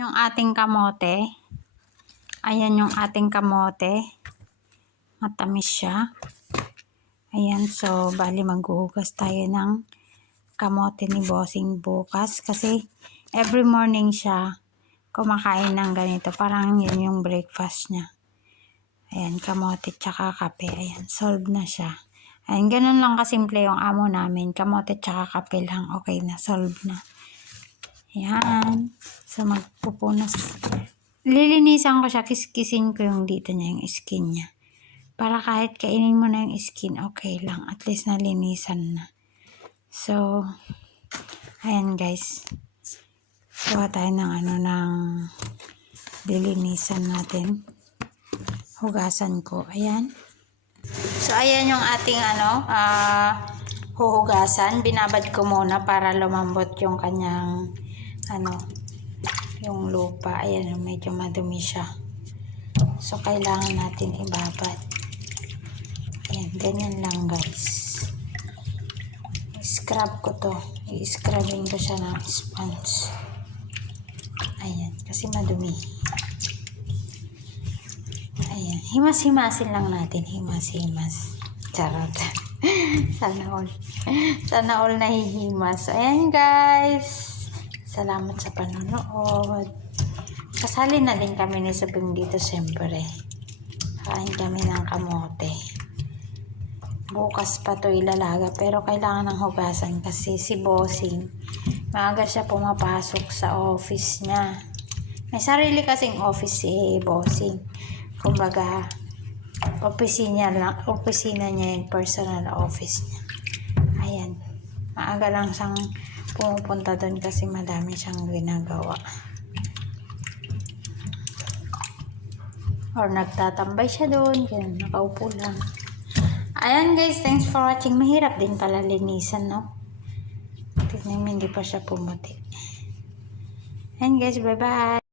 Yung ating kamote. Ayan yung ating kamote. Matamis siya. Ayan, so bali maghuhugas tayo ng kamote ni Bossing bukas kasi every morning siya kumakain ng ganito. Parang yun yung breakfast niya. Ayan, kamote tsaka kape. Ayan, solve na siya. Ayan, ganun lang kasimple yung amo namin. Kamote tsaka kape lang. Okay na, solve na. Ayan. So, magpupunas. Lilinisan ko siya. Kiskisin ko yung dito niya, yung skin niya. Para kahit kainin mo na yung skin, okay lang. At least nalinisan na. So, ayan guys. Kuha tayo ng lilinisan natin. Hugasan ko. Ayan. So, ayan yung ating huhugasan. Binabad ko muna para lumambot yung kanyang yung lupa. Ayan, medyo madumi siya. So, kailangan natin ibabad. Ayan, ganyan lang guys. I-scrub ko to. I-scrubbing ko siya ng sponge. Ayan, kasi madumi. Ayan, himas-himasin lang natin. Himas-himas. Charot. Sana all nahihimas. Ayan guys. Salamat sa panonood. Kasali na din kami ni Sabing dito siyempre. Kain kami ng kamote. Bukas pa to ilalaga pero kailangan ng hugasan kasi si Bossing maaga siya pumapasok sa office niya. May sarili kasing office si Bossing. Kumbaga opisina niya yung personal office niya. Ayan. Maaga lang siyang pumupunta doon kasi madami siyang ginagawa. Or nagtatambay siya doon. Yan, nakaupo lang. Ayan guys, thanks for watching. Mahirap din pala linisan, no? Tignan mo, hindi pa siya pumuti. Ayan guys, bye-bye.